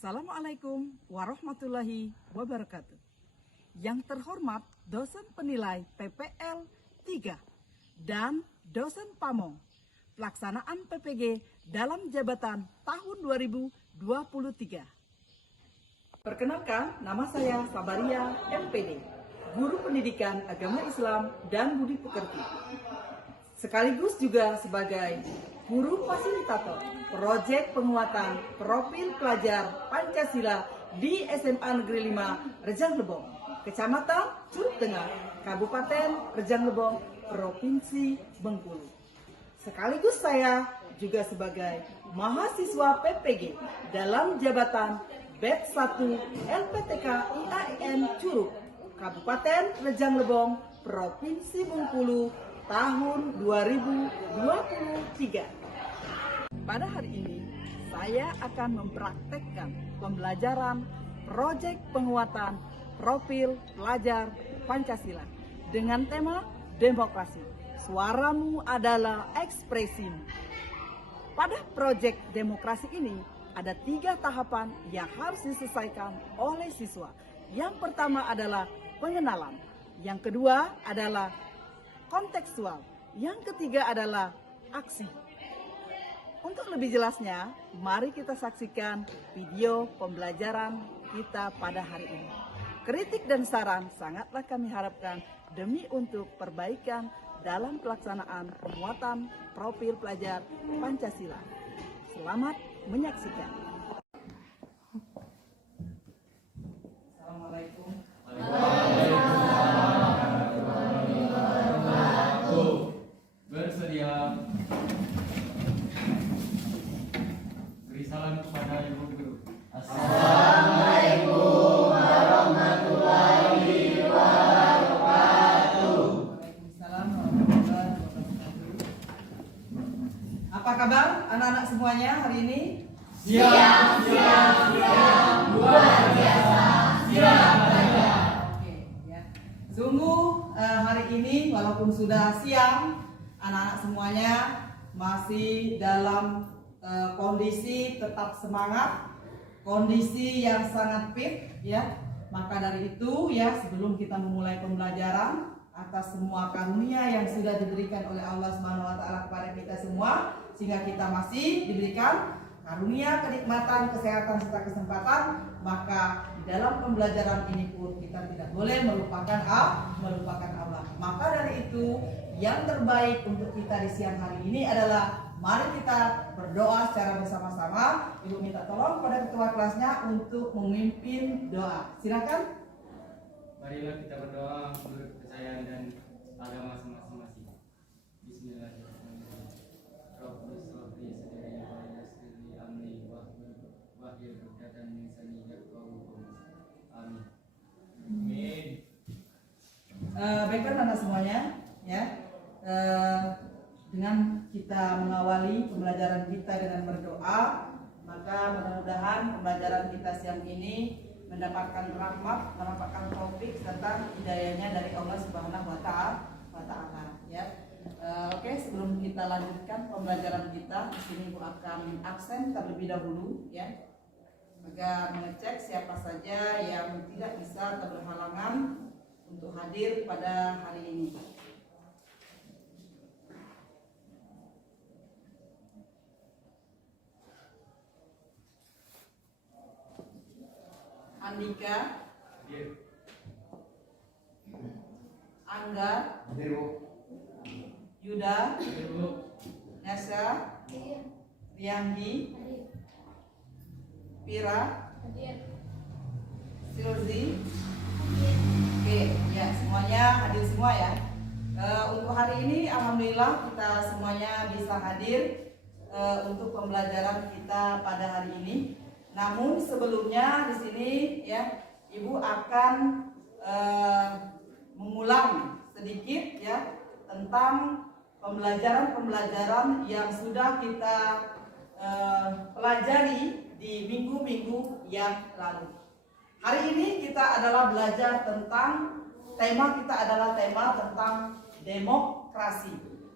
Assalamualaikum warahmatullahi wabarakatuh. Yang terhormat dosen penilai PPL 3 dan dosen Pamong, pelaksanaan PPG dalam jabatan tahun 2023. Perkenalkan, nama saya Sabaria MPD, Guru Pendidikan Agama Islam dan Budi Pekerti. Sekaligus juga sebagai Guru Fasilitator Proyek Penguatan Profil Pelajar Pancasila di SMA Negeri 5 Rejang Lebong, Kecamatan Curug Tengah, Kabupaten Rejang Lebong, Provinsi Bengkulu. Sekaligus saya juga sebagai mahasiswa PPG dalam jabatan Batch 1 LPTK IAIN Curug, Kabupaten Rejang Lebong, Provinsi Bengkulu tahun 2023. Pada hari ini, saya akan mempraktekkan pembelajaran proyek penguatan profil pelajar Pancasila dengan tema demokrasi. Suaramu adalah ekspresimu. Pada proyek demokrasi ini, ada 3 tahapan yang harus diselesaikan oleh siswa. Yang pertama adalah pengenalan, yang kedua adalah kontekstual, yang ketiga adalah aksi. Untuk lebih jelasnya, mari kita saksikan video pembelajaran kita pada hari ini. Kritik dan saran sangatlah kami harapkan demi untuk perbaikan dalam pelaksanaan penguatan profil pelajar Pancasila. Selamat menyaksikan. Assalamualaikum. Bersedia. Beri salam kepada ibu guru. Assalamualaikum warahmatullahi wabarakatuh. Waalaikumsalam warahmatullahi wabarakatuh. Apa kabar anak-anak semuanya hari ini? Siap, luar biasa, siap belajar. Oke, ya. Sungguh hari ini walaupun sudah siang, anak-anak semuanya masih dalam kondisi tetap semangat, kondisi yang sangat fit, ya. Maka dari itu, ya, sebelum kita memulai pembelajaran, atas semua karunia yang sudah diberikan oleh Allah Subhanahu wa taala kepada kita semua, sehingga kita masih diberikan karunia, kenikmatan, kesehatan serta kesempatan, maka di dalam pembelajaran ini pun kita tidak boleh melupakan Allah. Maka dari itu, yang terbaik untuk kita di siang hari ini adalah mari kita berdoa secara bersama-sama. Ibu minta tolong kepada ketua kelasnya untuk memimpin doa. Silakan. Marilah kita berdoa menurut kepercayaan dan agama masing-masing. Bismillahirrahmanirrahim. Rabbus rabbi sadri wa yassir amri wahlul 'uqdatam min lisani yafqahu qawli. Amin. Baikkan anak semuanya, ya. Dengan kita mengawali pembelajaran kita dengan berdoa, maka mudah-mudahan pembelajaran kita siang ini mendapatkan rahmat, mendapatkan taufik serta hidayahnya dari Allah Subhanahu wa taala, ya. Oke, sebelum kita lanjutkan pembelajaran kita, di sini Bu akan absen terlebih dahulu, ya, agar mengecek siapa saja yang tidak bisa atau berhalangan untuk hadir pada hari ini. Andika, Angga, Hadir, Bu. Yuda, Hadir, Bu. Nesya, Hadir. Riyanggi, Hadir. Pira, Hadir. Silzi. Hadir. Oke, ya semuanya hadir semua ya. Untuk hari ini alhamdulillah kita semuanya bisa hadir untuk pembelajaran kita pada hari ini. Namun sebelumnya di sini ya Ibu akan mengulang sedikit ya tentang pembelajaran-pembelajaran yang sudah kita pelajari di minggu-minggu yang lalu. Hari ini kita adalah belajar tentang tema kita adalah tema tentang demokrasi.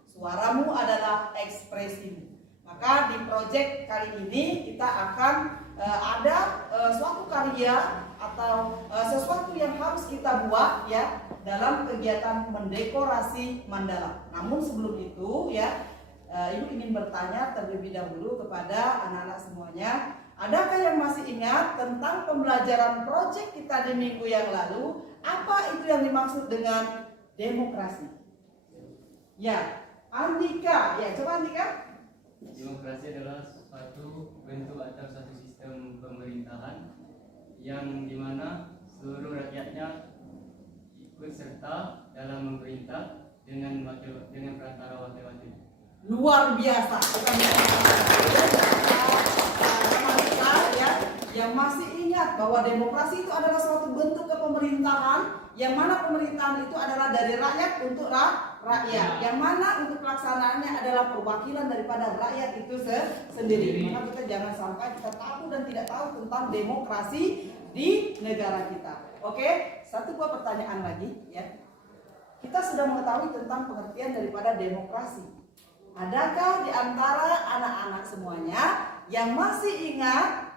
Suaramu adalah ekspresimu. Maka di proyek kali ini kita akan ada suatu karya atau sesuatu yang harus kita buat ya dalam kegiatan mendekorasi mandala. Namun sebelum itu ya Ibu ingin bertanya terlebih dahulu kepada anak-anak semuanya. Adakah yang masih ingat tentang pembelajaran proyek kita di minggu yang lalu? Apa itu yang dimaksud dengan demokrasi? Ya, Andika. Ya, coba Andika. Demokrasi adalah suatu bentuk atau suatu sistem pemerintahan yang dimana seluruh rakyatnya ikut serta dalam memerintah dengan perantara wakil-wakil. Luar biasa. Kita ya yang masih ingat bahwa demokrasi itu adalah suatu bentuk kepemerintahan yang mana pemerintahan itu adalah dari rakyat untuk rakyat, yang mana untuk pelaksanaannya adalah perwakilan daripada rakyat itu sendiri. Maka kita jangan sampai kita tahu dan tidak tahu tentang demokrasi di negara kita. Oke, satu buah pertanyaan lagi ya. Kita sudah mengetahui tentang pengertian daripada demokrasi. Adakah di antara anak-anak semuanya yang masih ingat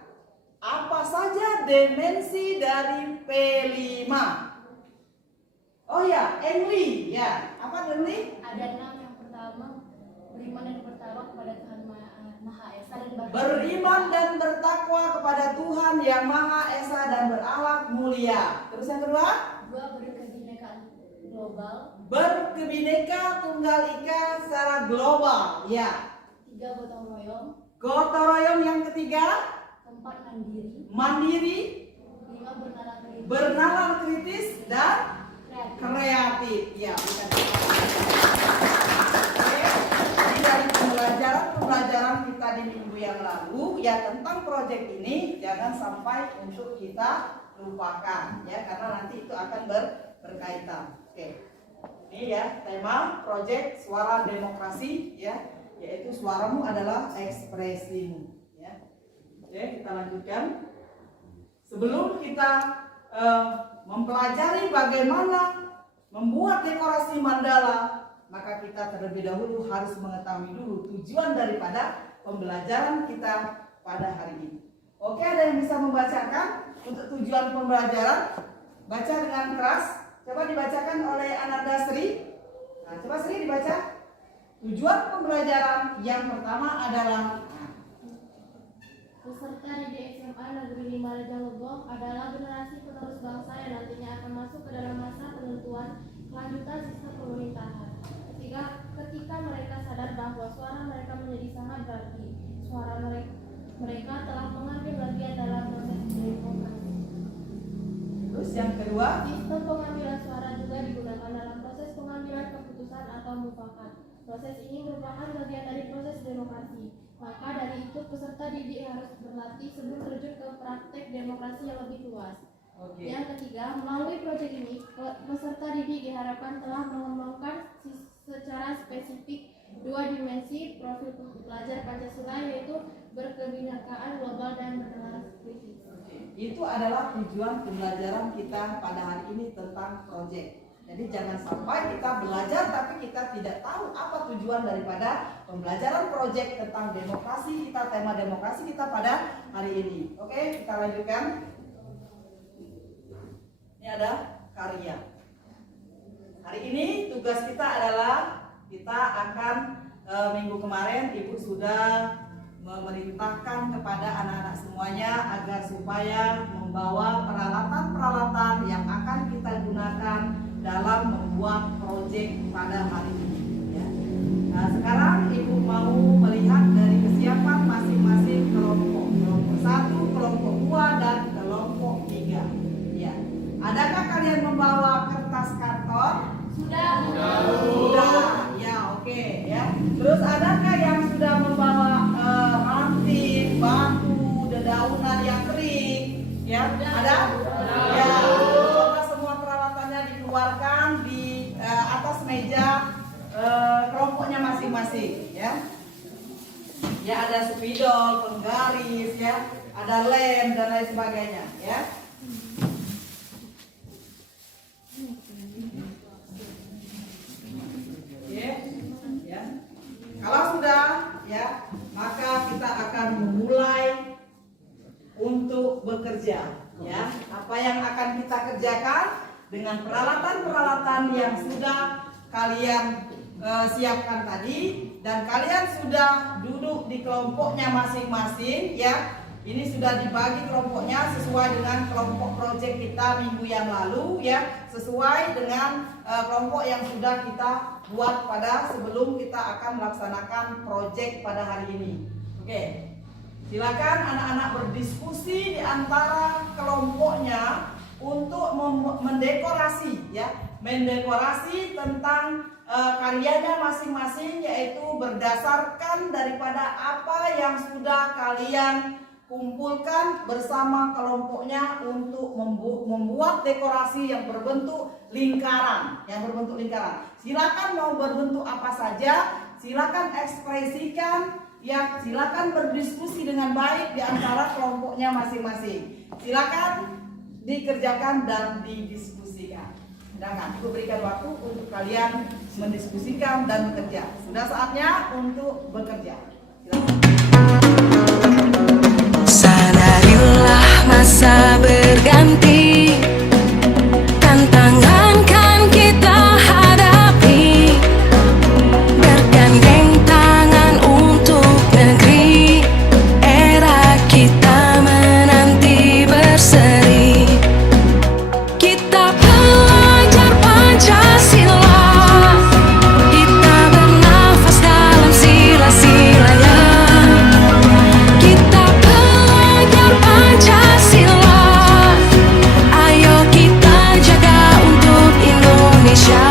apa saja dimensi dari P5? Oh ya, Henry ya. Apa Henry? Ada 6. Yang pertama, beriman dan bertakwa kepada Tuhan Maha Esa dan Beriman dan bertakwa kepada Tuhan yang Maha Esa dan berakhlak mulia. Terus yang kedua? 2. Berkebinekaan global. Berkebineka tunggal ika secara global. Ya. 3. Gotong royong. Gotong royong yang ketiga? 4. Mandiri. Mandiri. 5. Bernalar kritis dan Kreatif. kreatif. Ya, bukan. Oke. Jadi dari pembelajaran kita di minggu yang lalu ya tentang proyek ini jangan sampai untuk kita lupakan ya karena nanti itu akan berkaitan. Oke. Ini ya tema proyek suara demokrasi ya yaitu suaramu adalah ekspresimu ya. Oke, kita lanjutkan. Sebelum kita mempelajari bagaimana membuat dekorasi mandala, maka kita terlebih dahulu harus mengetahui dulu tujuan daripada pembelajaran kita pada hari ini. Oke, ada yang bisa membacakan untuk tujuan pembelajaran? Baca dengan keras. Coba dibacakan oleh Ananda Sri. Nah, coba Sri dibaca. Tujuan pembelajaran yang pertama adalah Peserta didik SMA Negeri 5 Rejang Lebong adalah generasi penerus bangsa yang nantinya akan masuk ke dalam masa penentuan kelanjutan sistem pemerintahan. Ketika mereka sadar bahwa suara mereka menjadi sangat berarti, suara mereka telah mengambil bagian dalam proses demokrasi. terus yang kedua. Sistem pengambilan suara juga digunakan dalam proses pengambilan keputusan atau mufakat. Proses ini merupakan bagian dari proses demokrasi. Maka dari itu peserta didik harus berlatih sebelum terjun ke praktek demokrasi yang lebih luas. Oke. Yang ketiga, melalui proyek ini, peserta didik diharapkan telah mengembangkan secara spesifik 2 dimensi profil pelajar Pancasila yaitu berkebinekaan global dan bernalar kritis. Itu adalah tujuan pembelajaran kita pada hari ini tentang proyek. Jadi jangan sampai kita belajar tapi kita tidak tahu apa tujuan daripada pembelajaran proyek tentang demokrasi kita, tema demokrasi kita pada hari ini. Oke, kita lanjutkan. Ini ada karya. Hari ini tugas kita adalah kita akan minggu kemarin Ibu sudah memerintahkan kepada anak-anak semuanya agar supaya membawa peralatan-peralatan yang akan kita gunakan dalam membuat proyek proyek pada hari ini. Ya. Nah, sekarang Ibu mau melihat dari kesiapan masing-masing kelompok. Kelompok 1, kelompok 2, dan kelompok 3. Ya. Adakah kalian membawa kertas karton? Sudah. Sudah. Ya, oke ya. Terus adakah yang sudah membawa ranting, batu, dedaunan yang kering? Ya, ada? Ya, coba semua peralatannya dikeluarkan di atas meja kelompoknya masing-masing ya. Ya, ada spidol, penggaris ya, ada lem dan lain sebagainya ya. Oke, ya. Kalau sudah ya, maka kita akan memulai untuk bekerja ya. Apa yang akan kita kerjakan dengan peralatan-peralatan yang sudah kalian siapkan tadi, dan kalian sudah duduk di kelompoknya masing-masing ya. Ini sudah dibagi kelompoknya sesuai dengan kelompok proyek kita minggu yang lalu ya, sesuai dengan kelompok yang sudah kita buat pada sebelum kita akan melaksanakan proyek pada hari ini. Oke. Silakan anak-anak berdiskusi di antara kelompoknya untuk mendekorasi ya, mendekorasi tentang karyanya masing-masing, yaitu berdasarkan daripada apa yang sudah kalian kumpulkan bersama kelompoknya untuk membuat dekorasi yang berbentuk lingkaran, Silakan mau berbentuk apa saja, silakan ekspresikan. Ya, silakan berdiskusi dengan baik di antara kelompoknya masing-masing. Silakan dikerjakan dan didiskusikan. Sedangkan aku berikan waktu untuk kalian mendiskusikan dan bekerja. Sudah saatnya untuk bekerja. Silakan. Sadarilah masa berganti, tantangan kan kita hadapi, bergandeng tangan untuk negeri, era kita menanti berseri. Kita pelajar Pancasila, kita bernafas dalam sila-silanya. Kita pelajar Pancasila, ayo kita jaga untuk Indonesia.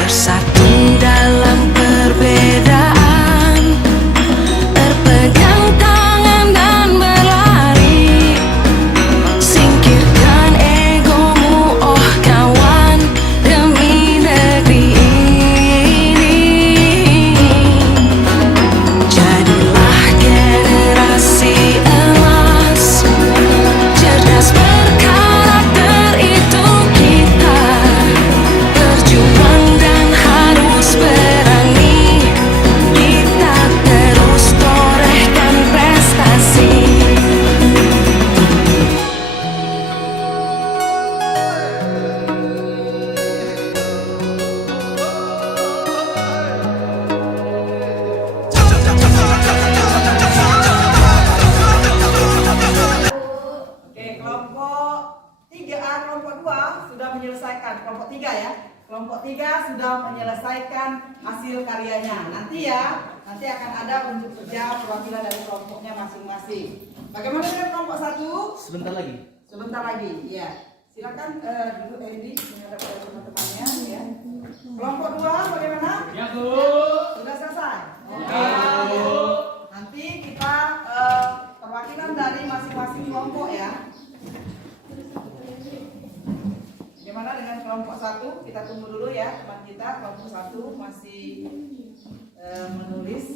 Bersatu dalam perbedaan, berpegang tangan dan berlari. Singkirkan egomu oh kawan, demi negeri ini. Jadilah generasi emas, cerdas berkarakter itu kita. Berjuang dan harus berani, kita terus torehkan prestasi. Oke, kelompok 3A, kelompok 2 sudah menyelesaikan. Kelompok 3 ya. Kelompok 3 sudah menyelesaikan hasil karyanya. Nanti akan ada unjuk kerja perwakilan dari kelompoknya masing-masing. Bagaimana dengan kelompok 1? Sebentar lagi. Sebentar lagi, ya. Silakan duduk Edi menghadap pada teman-temannya ya. Kelompok 2 bagaimana? Ya, Bu. Sudah selesai? Ya, Bu. Nanti kita perwakilan dari masing-masing kelompok ya. Bagaimana dengan kelompok 1? Kita tunggu dulu ya teman kita. Kelompok 1 masih menulis,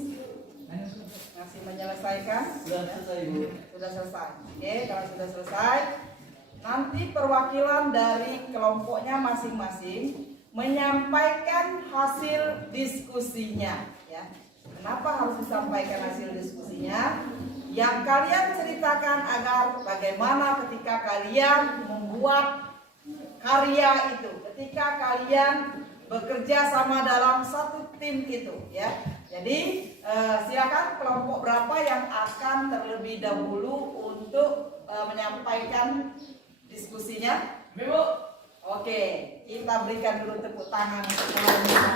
masih menyelesaikan. Sudah selesai, Bu. Sudah selesai. Oke, kalau sudah selesai, nanti perwakilan dari kelompoknya masing-masing menyampaikan hasil diskusinya ya. Kenapa harus disampaikan hasil diskusinya? Yang kalian ceritakan agar bagaimana ketika kalian membuat karya itu, ketika kalian bekerja sama dalam satu tim itu ya. Jadi silakan kelompok berapa yang akan terlebih dahulu untuk menyampaikan diskusinya. Bu. Oke, kita berikan dulu tepuk tangan untuk kelompok.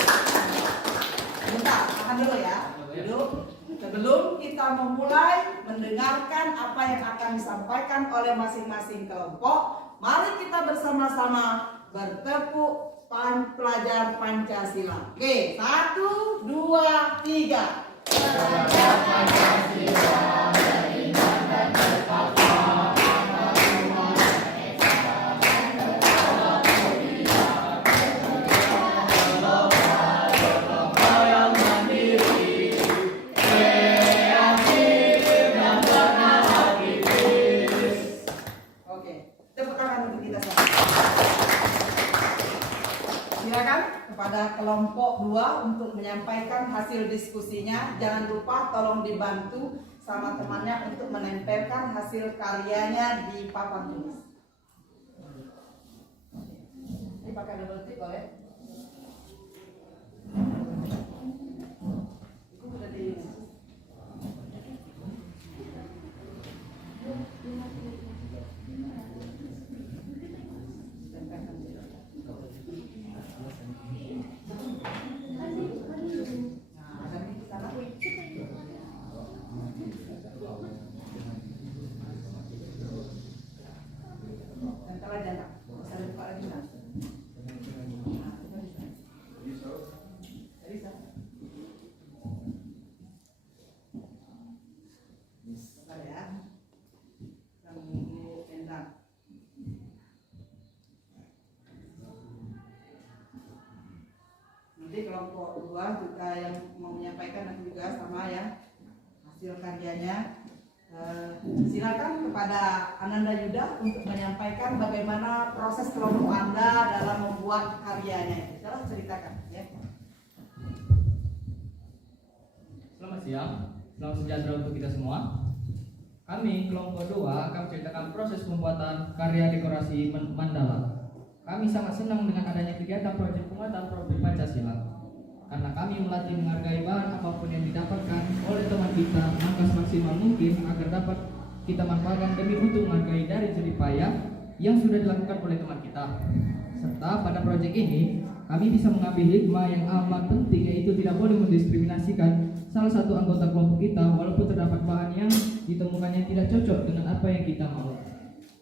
Bentar, tahan dulu ya. Duduk. Sebelum kita memulai mendengarkan apa yang akan disampaikan oleh masing-masing kelompok, mari kita bersama-sama bertepuk pelajar Pancasila. Oke, 1, 2, 3. Pelajar Pancasila beriman dan bertakwa. Silakan kepada kelompok 2 untuk menyampaikan hasil diskusinya. Jangan lupa tolong dibantu sama temannya untuk menempelkan hasil karyanya di papan tulis. Ini pakai double tick boleh? Itu sudah di nanti kelompok 2 juga yang mau menyampaikan nanti juga sama ya hasil karyanya. Silakan kepada Ananda Yuda untuk menyampaikan bagaimana proses kelompok Anda dalam membuat karyanya. Silakan ceritakan ya. Selamat siang, selamat sejahtera untuk kita semua. Kami kelompok 2 akan menceritakan proses pembuatan karya dekorasi mandala. Kami sangat senang dengan adanya kegiatan proyek penguatan profil Pancasila. Karena kami melatih menghargai bahan apapun yang didapatkan oleh teman kita, maka semaksimal mungkin agar dapat kita manfaatkan demi untuk menghargai dari jerih payah yang sudah dilakukan oleh teman kita. Serta pada proyek ini, kami bisa mengambil hikmah yang amat penting, yaitu tidak boleh mendiskriminasikan salah satu anggota kelompok kita walaupun terdapat bahan yang ditemukannya tidak cocok dengan apa yang kita mau.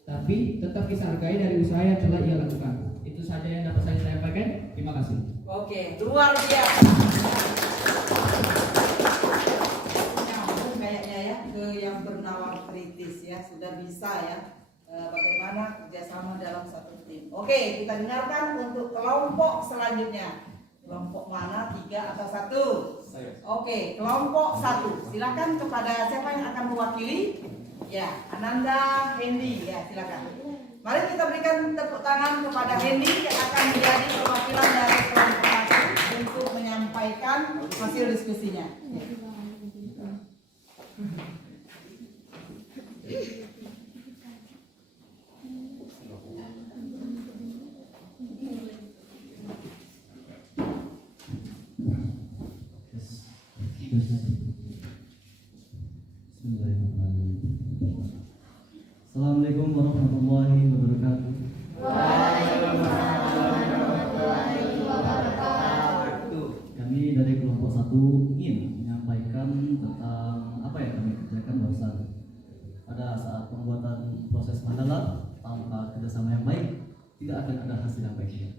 Tapi tetap bisa hargai dari usaha yang telah ia lakukan. Itu saja yang dapat saya sampaikan. Terima kasih. Oke, luar biasa. Nyambung kayaknya ya ke yang bernawar kritis ya, sudah bisa ya bagaimana kerjasama dalam satu tim. Oke, kita dengarkan untuk kelompok selanjutnya. Kelompok mana? 3 atau 1? Saya. Oke, kelompok 1. Silakan kepada siapa yang akan mewakili? Ya, Ananda Hendy ya, silakan. Mari kita berikan tepuk tangan kepada Hendy yang akan menjadi perwakilan dari kelompok 1 untuk menyampaikan hasil diskusinya. Assalamualaikum warahmatullahi wabarakatuh. Kami dari kelompok 1 ingin menyampaikan tentang apa yang kami kerjakan barusan. Pada saat pembuatan proses mandala, tanpa kerjasama yang baik, tidak akan ada hasil yang baik.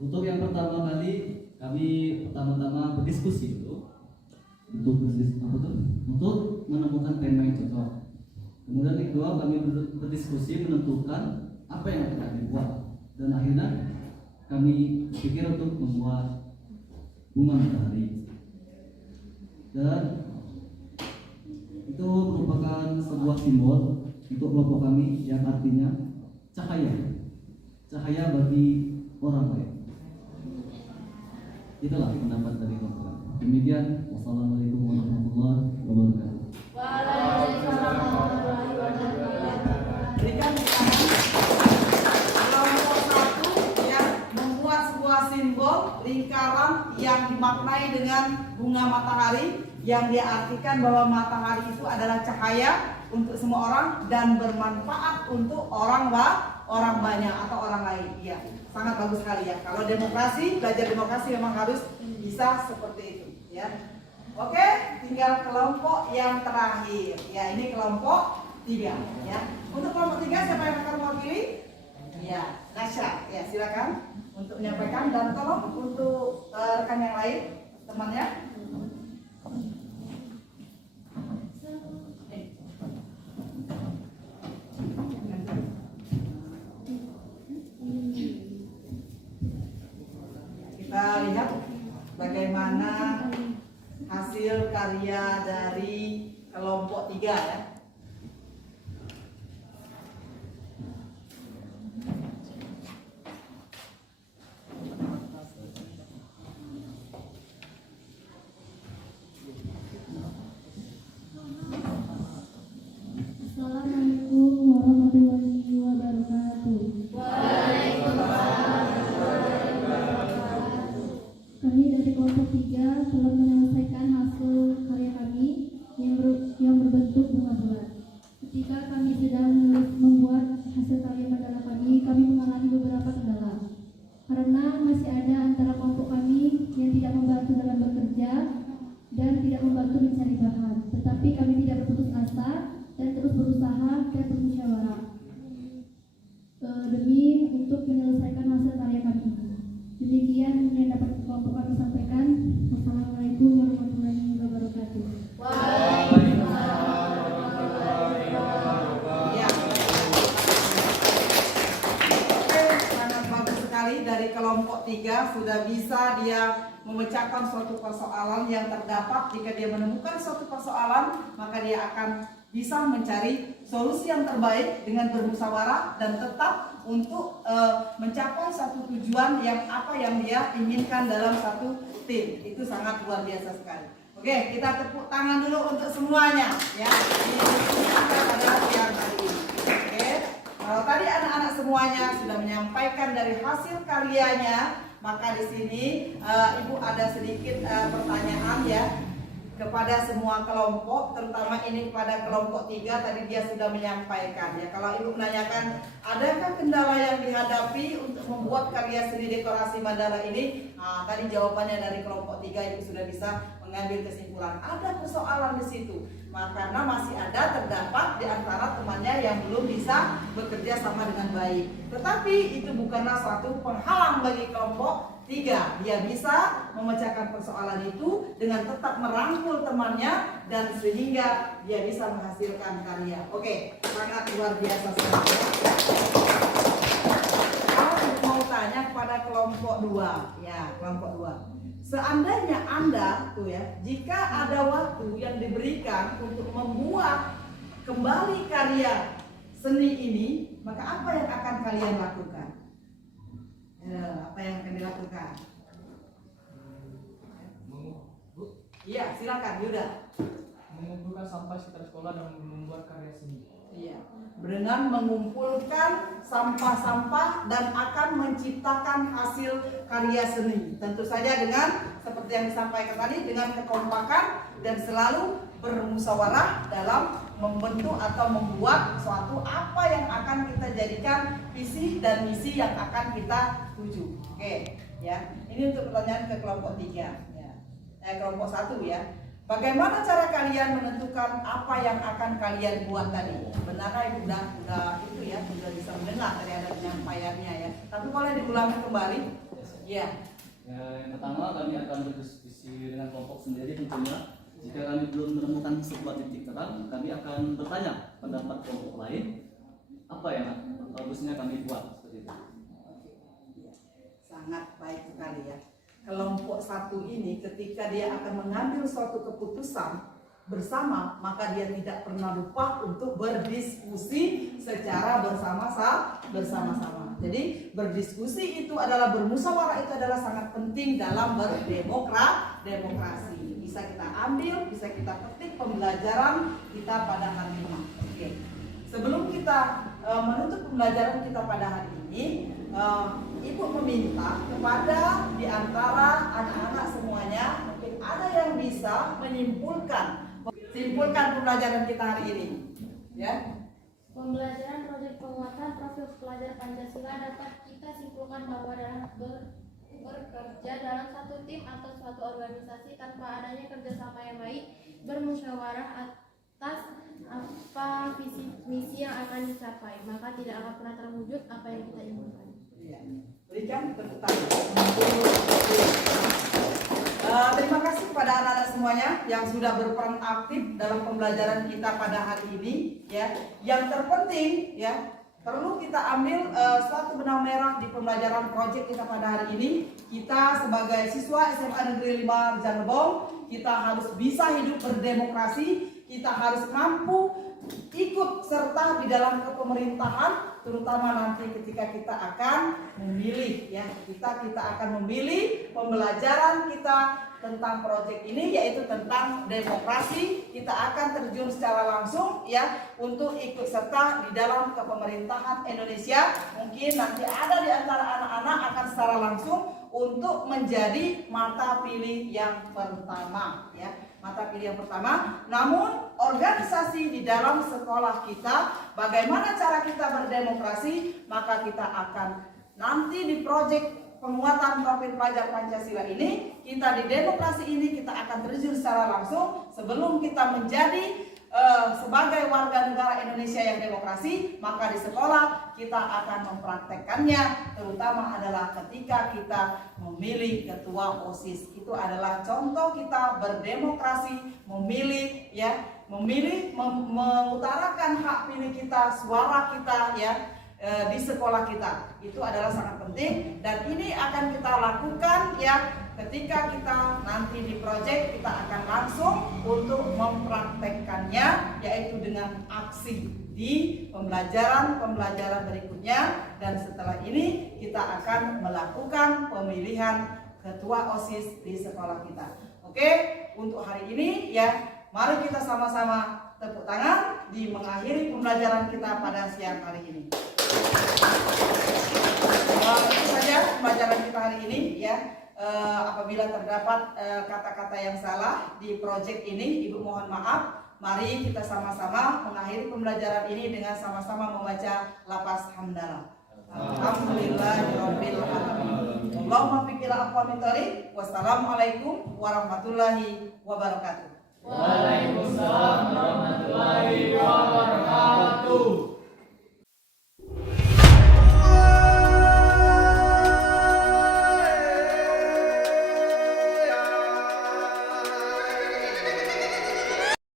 Untuk yang pertama kali, kami pertama-tama berdiskusi untuk menemukan tema yang cocok. Kemudian yang kedua, kami berdiskusi menentukan apa yang akan dibuat, dan akhirnya kami berpikir untuk membuat bunga matahari. Dan itu merupakan sebuah simbol untuk kelompok kami yang artinya cahaya bagi orang lain. Itulah pendapat dari kelompok kami. Demikian, wassalamualaikum warahmatullahi wabarakatuh. Waalaikumsalam warahmatullahi wabarakatuh. Berikan kelompok 1 yang membuat sebuah simbol lingkaran yang dimaknai dengan bunga matahari, yang dia artikan bahwa matahari itu adalah cahaya untuk semua orang dan bermanfaat untuk orang orang banyak atau orang lain. Iya, sangat bagus sekali ya. Kalau demokrasi, belajar demokrasi memang harus bisa seperti itu ya. Oke, tinggal kelompok yang terakhir. Ya, ini kelompok 3 ya. Untuk kelompok 3 siapa yang akan mewakili? Ya, Nasya. Ya, silakan untuk menyampaikan dan tolong untuk rekan yang lain, temannya. Kita lihat bagaimana hasil karya dari kelompok 3 ya. Assalamualaikum warahmatullahi wabarakatuh. Kami dari kelompok 3 telah menyelesaikan hasil karya kami yang berbentuk bunga bulan. Ketika kami sedang membuat hasil karya mandala kami mengalami beberapa kendala. Karena masih ada antara kelompok kami yang tidak membantu dalam bekerja dan tidak membantu mencari bahan. Tetapi kami tidak berputus asa dan terus berusaha dan bermusyawarah demi untuk menyelesaikan hasil karya kami. Demikian yang dapat kelompok kami sampaikan. Wassalamualaikum warahmatullahi wabarakatuh. Ya. Oke, sangat bagus sekali dari kelompok 3 sudah bisa dia memecahkan suatu persoalan yang terdapat. Jika dia menemukan suatu persoalan, maka dia akan bisa mencari solusi yang terbaik dengan bermusyawarah dan tetap untuk mencapai satu tujuan yang apa yang dia inginkan dalam satu tim. Itu sangat luar biasa sekali. Oke, kita tepuk tangan dulu untuk semuanya ya. Ini kita pada siang hari ini. Oke, kalau tadi anak-anak semuanya sudah menyampaikan dari hasil karyanya, maka di sini Ibu ada sedikit pertanyaan ya kepada semua kelompok, terutama ini kepada kelompok 3. Tadi dia sudah menyampaikan ya. Kalau Ibu menanyakan adakah kendala yang dihadapi untuk membuat karya seni dekorasi mandala ini, tadi jawabannya dari kelompok 3 Ibu sudah bisa mengambil kesimpulan ada persoalan di situ. Karena masih ada terdapat di antara temannya yang belum bisa bekerja sama dengan baik. Tetapi itu bukanlah suatu penghalang bagi kelompok 3. Dia bisa memecahkan persoalan itu dengan tetap merangkul temannya dan sehingga dia bisa menghasilkan karya. Oke, sangat luar biasa sekali. Aku mau tanya kepada kelompok 2. Ya, kelompok 2. Seandainya Anda tuh ya, jika ada waktu yang diberikan untuk membuat kembali karya seni ini, maka apa yang akan kalian lakukan? Apa yang akan dilakukan? Iya, silakan Yuda. Mengumpulkan sampah sekitar sekolah dan membuat karya seni. Iya, dengan mengumpulkan sampah-sampah dan akan menciptakan hasil karya seni. Tentu saja dengan seperti yang disampaikan tadi, dengan kekompakan dan selalu bermusyawarah dalam membentuk atau membuat suatu apa yang akan kita jadikan visi dan misi yang akan kita tuju. Oke, ya. Ini untuk pertanyaan ke kelompok 3 ya. Kelompok 1 ya. Bagaimana cara kalian menentukan apa yang akan kalian buat tadi? Benarkah Ibu udah itu ya, sudah bisa mendengar tadi ada penyampaiannya ya. Tapi boleh diulangi kembali? Ya. Yang pertama kami akan berdiskusi dengan kelompok sendiri tentunya. Jika kami belum menemukan sebuah titik terang, kami akan bertanya pendapat kelompok lain apa yang bagusnya kami buat seperti itu. Sangat baik sekali ya. Kelompok 1 ini ketika dia akan mengambil suatu keputusan bersama, maka dia tidak pernah lupa untuk berdiskusi secara bersama-sama. Jadi berdiskusi itu adalah bermusyawarah, itu adalah sangat penting dalam berdemokrasi. Bisa kita ambil, bisa kita petik pembelajaran kita pada hari ini. Oke. Sebelum kita menutup pembelajaran kita pada hari ini, Ibu meminta kepada di antara anak-anak semuanya, mungkin ada yang bisa menyimpulkan pembelajaran kita hari ini, ya. Pembelajaran proyek penguatan profil pelajar Pancasila dapat kita simpulkan bahwa dalam bekerja dalam satu tim atau suatu organisasi tanpa adanya kerjasama yang baik, bermusyawarah atas apa visi misi yang akan dicapai, maka tidak akan pernah terwujud apa yang kita inginkan. Iya. Berikan tepuk tangan. Terima kasih kepada anak-anak semuanya yang sudah berperan aktif dalam pembelajaran kita pada hari ini. Ya, yang terpenting ya perlu kita ambil suatu benang merah di pembelajaran proyek kita pada hari ini. Kita sebagai siswa SMA Negeri 5 Rejang, kita harus bisa hidup berdemokrasi. Kita harus mampu ikut serta di dalam kepemerintahan, terutama nanti ketika kita akan memilih ya, kita akan memilih pembelajaran kita tentang proyek ini, yaitu tentang demokrasi. Kita akan terjun secara langsung ya untuk ikut serta di dalam kepemerintahan Indonesia. Mungkin nanti ada di antara anak-anak akan secara langsung untuk menjadi mata pilih yang pertama ya. Mata pilih yang pertama. Namun organisasi di dalam sekolah kita, bagaimana cara kita berdemokrasi, maka kita akan nanti di proyek penguatan profil pelajar Pancasila ini, kita di demokrasi ini kita akan terjun secara langsung sebelum kita menjadi sebagai warga negara Indonesia yang demokrasi, maka di sekolah kita akan mempraktekkannya, terutama adalah ketika kita memilih ketua OSIS. Itu adalah contoh kita berdemokrasi, memilih ya, mengutarakan hak pilih kita, suara kita ya di sekolah kita. Itu adalah sangat penting dan ini akan kita lakukan ya ketika kita nanti di proyek. Kita akan langsung untuk mempraktekkannya, yaitu dengan aksi di pembelajaran berikutnya, dan setelah ini kita akan melakukan pemilihan ketua OSIS di sekolah kita. Oke, untuk hari ini ya, mari kita sama-sama tepuk tangan di mengakhiri pembelajaran kita pada siang hari ini. Itu saja pembelajaran kita hari ini ya. Apabila terdapat kata-kata yang salah di proyek ini, Ibu mohon maaf. Mari kita sama-sama mengakhiri pembelajaran ini dengan sama-sama membaca lafaz hamdalah. Alhamdulillahirabbil alamin. Allahumma fikila aqwamit thariq. Wassalamualaikum warahmatullahi wabarakatuh. Waalaikumsalam warahmatullahi